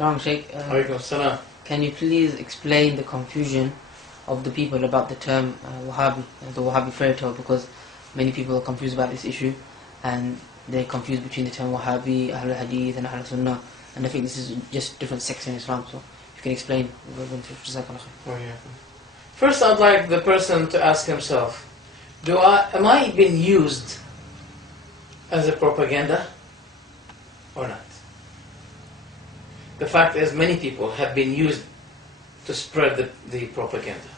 Salam Shaykh. Can you please explain the confusion of the people about the term Wahabi, the Wahabi fairy tale, because many people are confused about this issue and they're confused between the term Wahabi, Ahlul Hadith and Ahlul Sunnah, and I think this is just different sects in Islam, so if you can explain. First, I'd like the person to ask himself, am I being used as a propaganda or not? The fact is, many people have been used to spread the propaganda.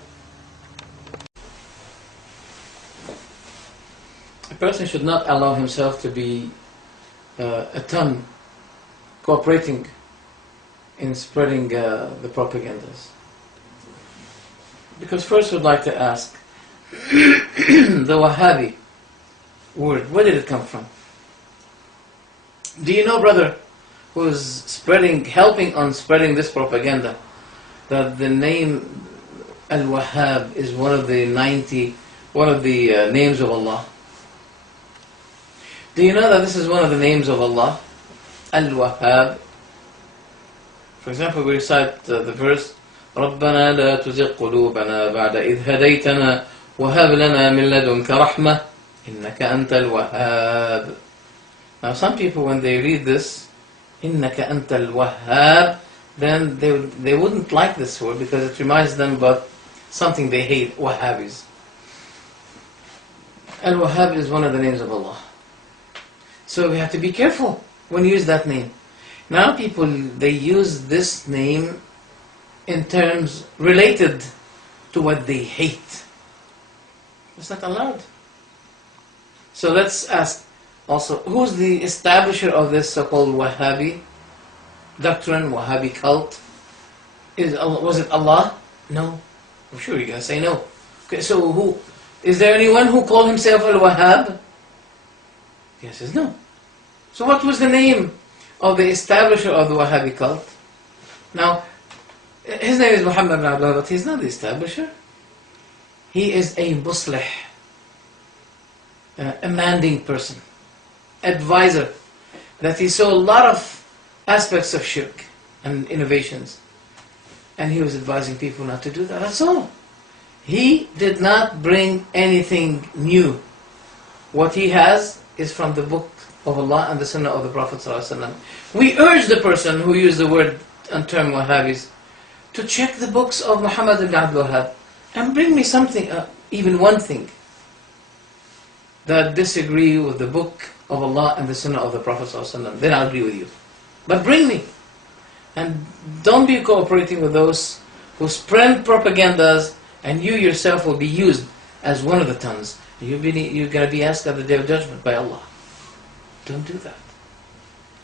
A person should not allow himself to be a tongue cooperating in spreading the propagandas. Because first we'd like to ask, the Wahabi word, where did it come from? Do you know, brother, who's helping on spreading this propaganda, that the name Al-Wahhab is one of the names of Allah? Do you know that this is one of the names of Allah? Al-Wahhab. For example, we recite the verse, رَبَّنَا لَا تُزِغْ قُلُوبَنَا بَعْدَ إِذْ هَدَيْتَنَا وَهَبْ لَنَا مِن لَدُنْكَ رَحْمَةً إِنَّكَ أَنْتَ الْوَهَّابُ. Now some people, when they read this, إِنَّكَ أَنْتَ الْوَهَّابُ, then they wouldn't like this word because it reminds them about something they hate, Wahhabis. Al-Wahhab is one of the names of Allah. So we have to be careful when you use that name. Now people, they use this name in terms related to what they hate. It's not allowed. So let's ask also, who's the establisher of this so-called Wahhabi doctrine, Wahhabi cult? Was it Allah? No. I'm sure you're going to say no. Okay, so who? Is there anyone who called himself Al-Wahhab? The answer is no. So what was the name of the establisher of the Wahhabi cult? Now, his name is Muhammad ibn Abdullah, but he's not the establisher. He is a muslih, a manding person, advisor, that he saw a lot of aspects of shirk and innovations, and he was advising people not to do that. That's all. He did not bring anything new. What he has is from the book of Allah and the Sunnah of the Prophet ﷺ. We urge the person who used the word and term Wahhabis to check the books of Muhammad ibn Abdul Wahhab and bring me something, even one thing, that disagree with the book of Allah and the Sunnah of the Prophet ﷺ. Then I'll agree with you. But bring me. And don't be cooperating with those who spread propagandas, and you yourself will be used as one of the tongues. You're going to be asked at the Day of Judgment by Allah. Don't do that.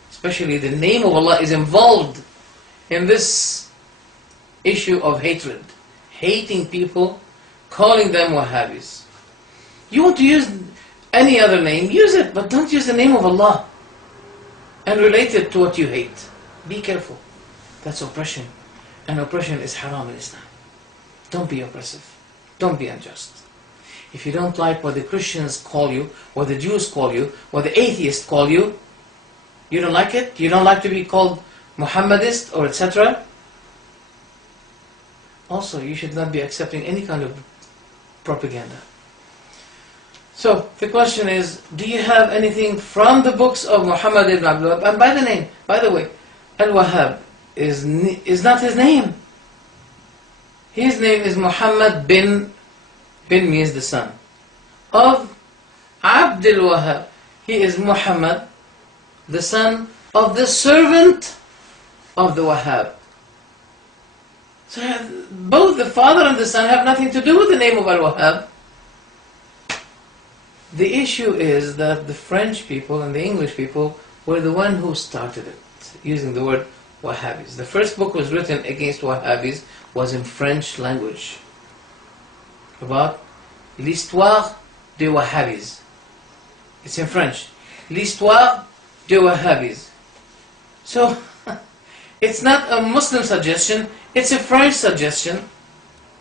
Especially the name of Allah is involved in this issue of hatred. Hating people, calling them Wahhabis. You want to use any other name, use it, but don't use the name of Allah and relate it to what you hate. Be careful. That's oppression. And oppression is haram in Islam. Don't be oppressive. Don't be unjust. If you don't like what the Christians call you, what the Jews call you, what the atheists call you, you don't like it? You don't like to be called Muhammadist or etc.? Also, you should not be accepting any kind of propaganda. So, the question is, do you have anything from the books of Muhammad ibn Abdul Wahhab? And by the way, Al-Wahhab is not his name. His name is Muhammad bin means the son, of Abdul Wahhab. He is Muhammad, the son of the servant of the Wahhab. So both the father and the son have nothing to do with the name of Al-Wahhab. The issue is that the French people and the English people were the one who started it, using the word Wahhabis. The first book was written against Wahhabis was in French language, about l'histoire des Wahhabis. It's in French. L'histoire des Wahhabis. So, it's not a Muslim suggestion, it's a French suggestion.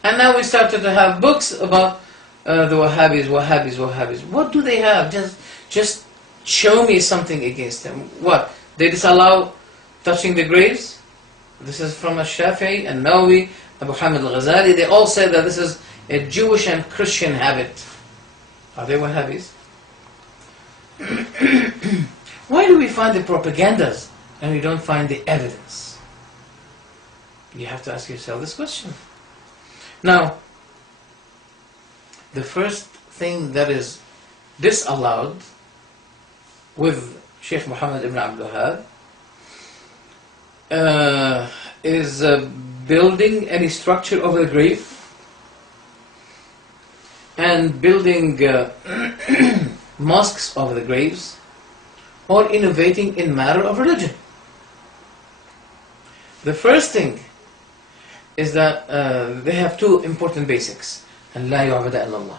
And now we started to have books about the Wahhabis. What do they have? Just show me something against them. What? They disallow touching the graves? This is from Shafi'i and Nawawi, Abu Hamid al-Ghazali. They all say that this is a Jewish and Christian habit. Are they Wahhabis? Why do we find the propagandas and we don't find the evidence? You have to ask yourself this question. Now, the first thing that is disallowed with Shaykh Muhammad ibn Abdul Wahhab is building any structure over the grave and building mosques over the graves or innovating in matter of religion. The first thing is that they have two important basics. And لا يعبد إلا الله,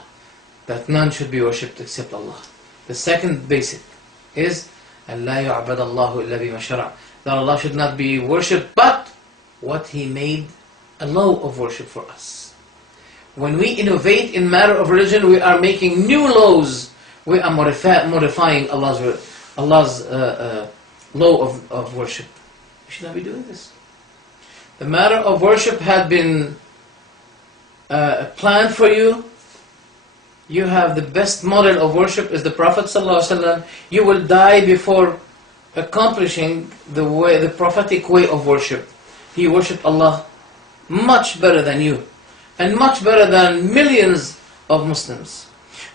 that none should be worshipped except Allah. The second basic is أن لا يعبد الله إلا بما شرع, that Allah should not be worshipped but what He made a law of worship for us. When we innovate in matter of religion, we are making new laws. We are modifying Allah's law of worship. We should not be doing this. The matter of worship had been planned for you. You have the best model of worship is the Prophet ﷺ. You will die before accomplishing the prophetic way of worship. He worshipped Allah much better than you, and much better than millions of Muslims.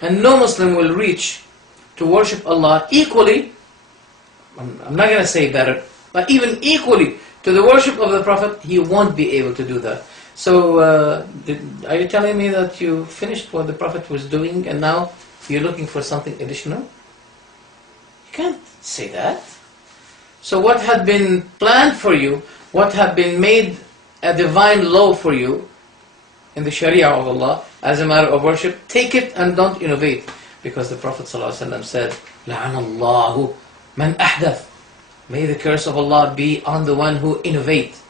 And no Muslim will reach to worship Allah equally, I'm not going to say better, but even equally to the worship of the Prophet. He won't be able to do that. So, are you telling me that you finished what the Prophet was doing and now you're looking for something additional? You can't say that. So what had been planned for you, what had been made a divine law for you in the Sharia of Allah as a matter of worship, take it and don't innovate. Because the Prophet ﷺ said, لَعَنَ اللَّهُ مَنْ أَحْدَث, may the curse of Allah be on the one who innovates.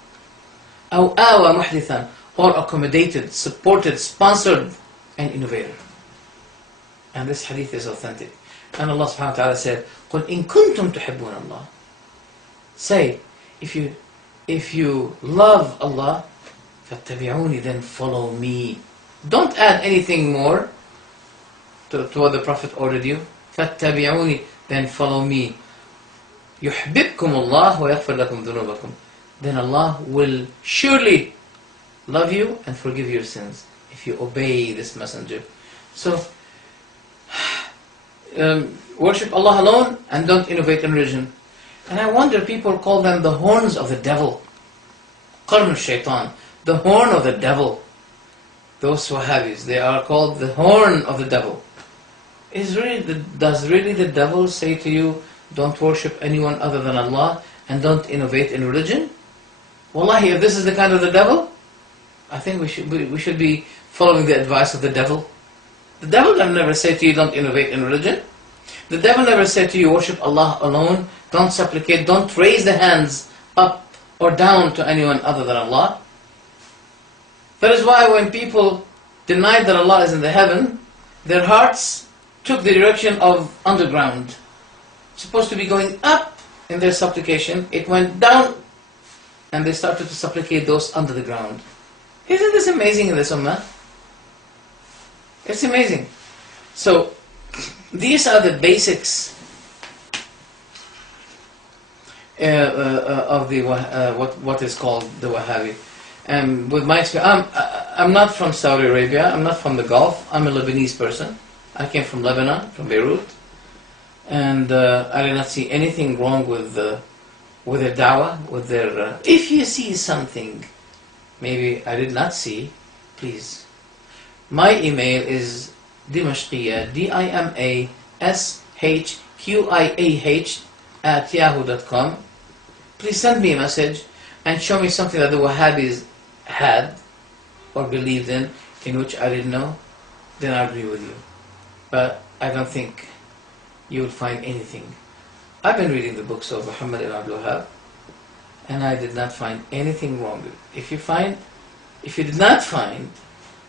أو آوى محدثا, or accommodated, supported, sponsored an innovator. And this hadith is authentic. And Allah subhanahu wa ta'ala said, قُلْ إِن كُنْتُمْ تُحِبُّونَ اللَّهِ, say, if you love Allah, فَاتَّبِعُونِ, then follow me. Don't add anything more to what the Prophet ordered you. فَاتَّبِعُونِ, then follow me. يُحْبِبْكُمُ اللَّهُ وَيَغْفِرْ لَكُمْ ذُنُوبَكُمْ, then Allah will surely love you and forgive your sins if you obey this messenger. So, worship Allah alone and don't innovate in religion. And I wonder, people call them the horns of the devil. Qarn al-Shaytan, the horn of the devil. Those Wahhabis, they are called the horn of the devil. Does really the devil say to you, don't worship anyone other than Allah and don't innovate in religion? Wallahi, if this is the kind of the devil, I think we should be following the advice of the devil. The devil never said to you, don't innovate in religion. The devil never said to you, worship Allah alone, don't supplicate, don't raise the hands up or down to anyone other than Allah. That is why when people denied that Allah is in the heaven, their hearts took the direction of underground. Supposed to be going up in their supplication, it went down and they started to supplicate those under the ground. Isn't this amazing in this ummah? It's amazing. So, these are the basics of the what is called the Wahhabi. And with my experience, I'm not from Saudi Arabia, I'm not from the Gulf, I'm a Lebanese person. I came from Lebanon, from Beirut. And I did not see anything wrong with their da'wah, with their... if you see something maybe I did not see, please. My email is Dimashqiah, DIMASHQIAH @yahoo.com. Please send me a message and show me something that the Wahhabis had or believed in which I didn't know, then I agree with you. But I don't think you will find anything. I've been reading the books of Muhammad ibn Abdul Wahhab, and I did not find anything wrong with it. If you did not find,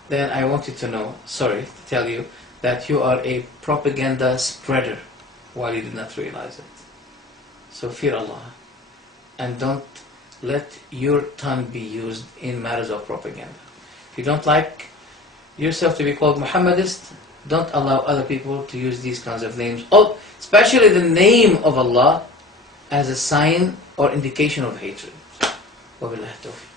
then I want you to know, sorry to tell you, that you are a propaganda spreader while you did not realize it. So fear Allah and don't let your tongue be used in matters of propaganda. If you don't like yourself to be called Muhammadist, don't allow other people to use these kinds of names, especially the name of Allah, as a sign or indication of hatred. وبالله التوفيق.